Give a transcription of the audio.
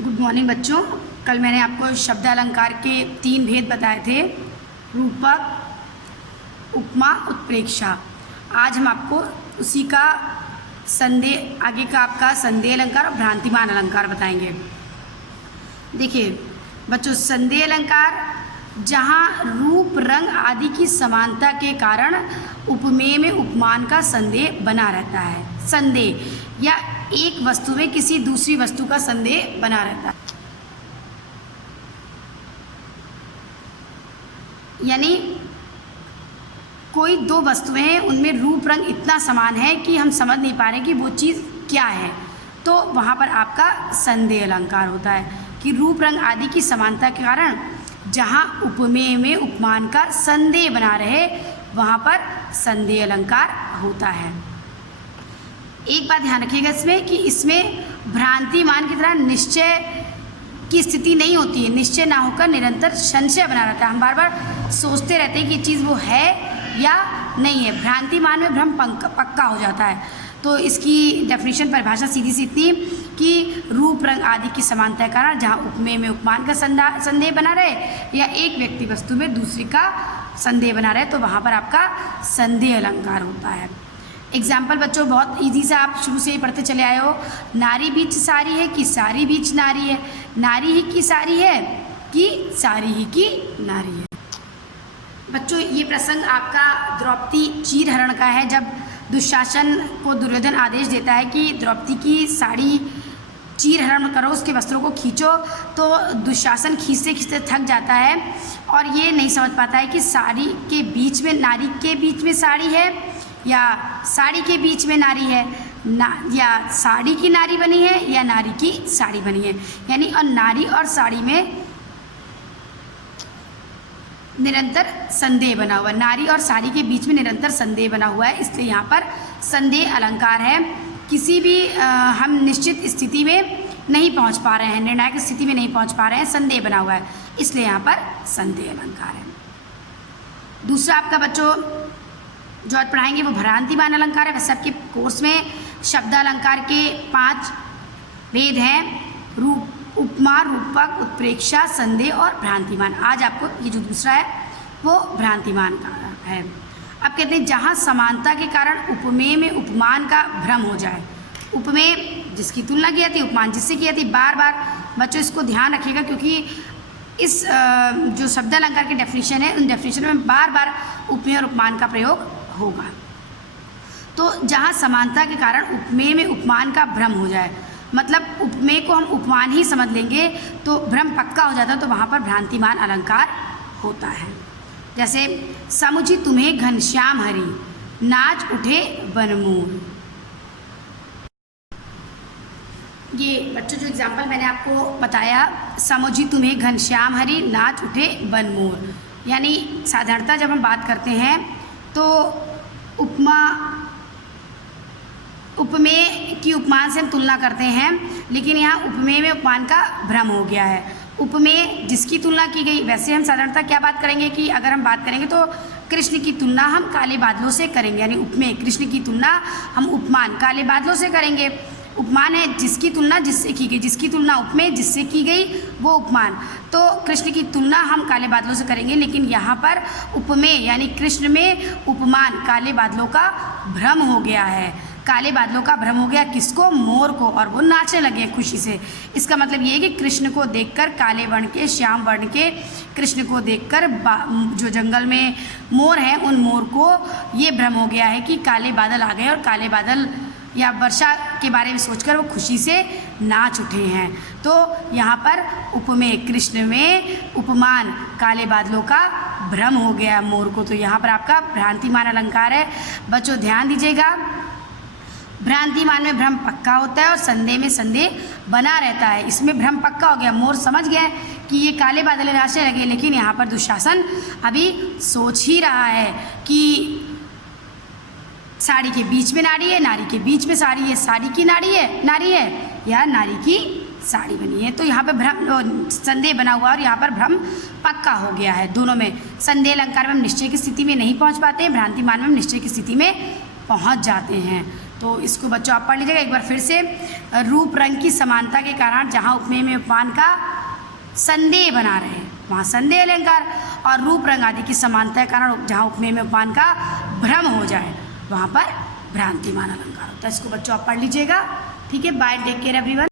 Good morning बच्चों। कल मैंने आपको शब्द अलंकार के 3 भेद बताए थे, रूपक, उपमा, उत्प्रेक्षा। आज हम आपको उसी का संदेह आगे का आपका संदेह अलंकार और भ्रांतिमान अलंकार बताएंगे। देखिए बच्चों, संदेह अलंकार जहाँ रूप, रंग आदि की समानता के कारण उपमेय में उपमान का संदेह बना रहता है। संदेह या एक वस्तु में किसी दूसरी वस्तु का संदेह बना रहता है, यानी कोई 2 वस्तुएं हैं, उनमें रूप रंग इतना समान है कि हम समझ नहीं पा रहे कि वो चीज़ क्या है, तो वहाँ पर आपका संदेह अलंकार होता है कि रूप रंग आदि की समानता के कारण जहाँ उपमेय में उपमान का संदेह बना रहे वहाँ पर संदेह अलंकार होता है। एक बात ध्यान रखिएगा इसमें कि इसमें भ्रांतिमान की तरह निश्चय की स्थिति नहीं होती है। निश्चय ना होकर निरंतर संशय बना रहता है। हम बार बार सोचते रहते हैं कि ये चीज़ वो है या नहीं है। भ्रांतिमान में भ्रम पक्का हो जाता है। तो इसकी डेफिनेशन परिभाषा सीधी सी इतनी कि रूप रंग आदि की समानता के कारण जहाँ उपमेय में उपमान का संदेह बना रहे या एक व्यक्ति वस्तु में दूसरी का संदेह बना रहे, तो वहाँ पर आपका संदेह अलंकार होता है। एग्जाम्पल बच्चों बहुत इजी सा आप शुरू से ही पढ़ते चले आए हो। नारी बीच सारी है कि सारी बीच नारी है, नारी ही की सारी है कि सारी ही की नारी है। बच्चों ये प्रसंग आपका द्रौपदी चीरहरण का है। जब दुशासन को दुर्योधन आदेश देता है कि द्रौपदी की साड़ी चीरहरण करो, उसके वस्त्रों को खींचो, तो दुशासन खींचते खींचते थक जाता है और ये नहीं समझ पाता है कि साड़ी के बीच में, नारी के बीच में साड़ी है या साड़ी के बीच में नारी है, या साड़ी की नारी बनी है या नारी की साड़ी बनी है। यानी और नारी और साड़ी में निरंतर संदेह बना हुआ है। नारी और साड़ी के बीच में निरंतर संदेह बना हुआ है, इसलिए यहाँ पर संदेह अलंकार है। किसी भी हम निश्चित स्थिति में नहीं पहुँच पा रहे हैं, निर्णायक स्थिति में नहीं पहुँच पा रहे हैं, संदेह बना हुआ है, इसलिए यहाँ पर संदेह अलंकार है। दूसरा आपका बच्चों जो आज पढ़ाएंगे वो भ्रांतिमान अलंकार है। वैसे आपके कोर्स में शब्द अलंकार के 5 भेद हैं, रूप, उपमा, रूपक, उत्प्रेक्षा, संदेह और भ्रांतिमान। आज आपको ये जो दूसरा है वो भ्रांतिमान का है। अब कहते हैं जहाँ समानता के कारण उपमेय में उपमान का भ्रम हो जाए। उपमेय जिसकी तुलना की जाती है, उपमान जिससे की जाती है। बार बार बच्चों इसको ध्यान रखिएगा क्योंकि इस जो शब्द अलंकार की डेफिनेशन है उन डेफिनेशन में बार बार उपमेय और उपमान का प्रयोग होगा। तो जहाँ समानता के कारण उपमेय में उपमान का भ्रम हो जाए, मतलब उपमेय को हम उपमान ही समझ लेंगे तो भ्रम पक्का हो जाता है, तो वहाँ पर भ्रांतिमान अलंकार होता है। जैसे समुझी तुम्हें घनश्याम हरि, नाच उठे बनमोर। ये बच्चों जो एग्जाम्पल मैंने आपको बताया, समुझी तुम्हें घनश्याम हरि, नाच उठे बनमोर, यानी साधारणतः जब हम बात करते हैं तो उपमेय की उपमान से हम तुलना करते हैं, लेकिन यहाँ उपमेय में उपमान का भ्रम हो गया है। उपमेय जिसकी तुलना की गई, वैसे हम साधारणतः क्या बात करेंगे कि अगर हम बात करेंगे तो कृष्ण की तुलना हम काले बादलों से करेंगे, यानी उपमेय कृष्ण की तुलना हम उपमान काले बादलों से करेंगे। उपमान है जिसकी तुलना जिससे की गई, जिसकी तुलना उपमेय जिससे की गई वो उपमान, तो कृष्ण की तुलना हम काले बादलों से करेंगे। लेकिन यहाँ पर उपमेय यानी कृष्ण में उपमान काले बादलों का भ्रम हो गया है। काले बादलों का भ्रम हो गया किसको? मोर को, और वो नाचने लगे खुशी से। इसका मतलब ये है कि कृष्ण को देखकर, काले वर्ण के, श्याम वर्ण के कृष्ण को देखकर जो जंगल में मोर हैं उन मोर को ये भ्रम हो गया है कि काले बादल आ गए और काले बादल या वर्षा के बारे में सोचकर वो खुशी से नाच उठे हैं। तो यहाँ पर उपमेय कृष्ण में, उपमान काले बादलों का भ्रम हो गया मोर को, तो यहाँ पर आपका भ्रांतिमान अलंकार है। बच्चों ध्यान दीजिएगा, भ्रांतिमान में भ्रम पक्का होता है और संदेह में संदेह बना रहता है। इसमें भ्रम पक्का हो गया, मोर समझ गया कि ये काले बादल नाचने लगे, लेकिन यहाँ पर दुशासन अभी सोच ही रहा है कि साड़ी के बीच में नारी है, नारी के बीच में साड़ी है, साड़ी की नारी है या नारी की साड़ी बनी है। तो यहाँ पे भ्रम संदेह बना हुआ और यहाँ पर भ्रम पक्का हो गया है। दोनों में संदेह अलंकार में हम निश्चय की स्थिति में नहीं पहुँच पाते, भ्रांतिमान में हम निश्चय की स्थिति में पहुँच जाते हैं। तो इसको बच्चों आप पढ़ लीजिएगा एक बार फिर से। रूप रंग की समानता के कारण जहाँ उपमेय में उपमान का संदेह बना रहे वहाँ संदेह अलंकार, और रूप रंग आदि की समानता के कारण जहाँ उपमेय में उपमान का भ्रम हो जाए वहाँ पर भ्रांतिमान अलंकार होता है। इसको बच्चों आप पढ़ लीजिएगा। ठीक है, बाय, टेक केयर एवरीवन।